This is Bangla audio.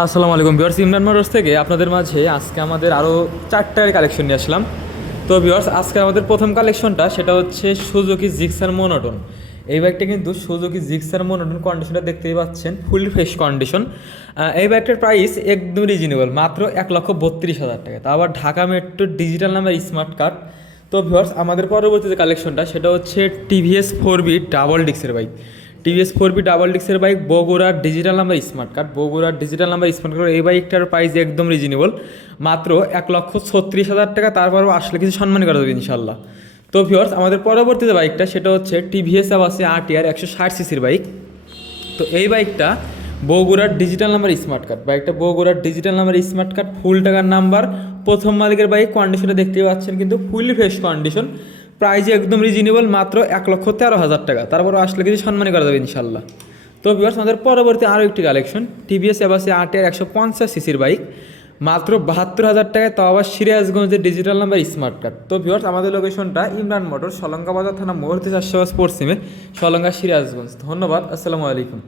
আসসালামু আলাইকুম ভিউয়ার্স, ইমরান মোটরস থেকে আপনাদের মাঝে আজকে আমাদের আরও চারটার কালেকশন নিয়ে আসলাম। তো ভিউয়ার্স, আজকে আমাদের প্রথম কালেকশনটা সেটা হচ্ছে সুজুকি জিক্সার মোনোটন। এই বাইকটা কিন্তু সুজুকি জিক্সার মোনোটন, কন্ডিশনটা দেখতেই পাচ্ছেন, ফুল ফ্রেশ কন্ডিশন। এই বাইকটার প্রাইস একদম রিজনেবল, মাত্র 1,32,000 টাকা, তা আবার Dhaka metro digital number smart card. তো ভিউয়ার্স, আমাদের পরবর্তী যে কালেকশনটা সেটা হচ্ছে টিভিএস 4B ডাবল ডিক্সের বাইক। টিভিএস 4B ডাবল ডিক্সের বাইক, বগুড়ার ডিজিটাল নাম্বার স্মার্ট কার্ড। বগুড়ার ডিজিটাল নাম্বার স্মার্ট কার্ড এই বাইকটার প্রাইস একদম রিজনেবল, মাত্র 1,36,000 টাকা। তারপরও আসলে কিছু সম্মান করা যাবে ইনশাল্লাহ। তো ভিউয়ার্স, আমাদের পরবর্তী যে বাইকটা সেটা হচ্ছে টিভিএস আবাসি RTR 160 সিসির বাইক। তো এই বাইকটা বগুড়ার ডিজিটাল নাম্বার স্মার্ট কার্ড। বাইকটা বগুড়ার ডিজিটাল নাম্বার স্মার্ট কার্ড, ফুল টাকার নাম্বার, প্রথম মালিকের বাইক। কন্ডিশনটা দেখতেই পাচ্ছেন কিন্তু ফুললি ফ্রেশ কন্ডিশন। প্রাইস একদম রিজনেবল, মাত্র 1,13,000 টাকা। তারপর আসলে কিছু সম্মানই করা যাবে ইনশাল্লাহ। তো ভিউয়ার্স, আমাদের পরবর্তী আরও একটি কালেকশন টিভিএস আবাসি RTR 150 সিসির বাইক, মাত্র 72,000 টাকায়, তাও আবার সিরাজগঞ্জের ডিজিটাল নাম্বার স্মার্ট কার্ড। তো ভিউয়ার্স, আমাদের লোকেশনটা ইমরান মোটর, সলঙ্গা বাজার থানা, মুহূর্তে 400 স্পোর্টস সিমে, সলঙ্গা সিরাজগঞ্জ। ধন্যবাদ, আসসালামু আলাইকুম।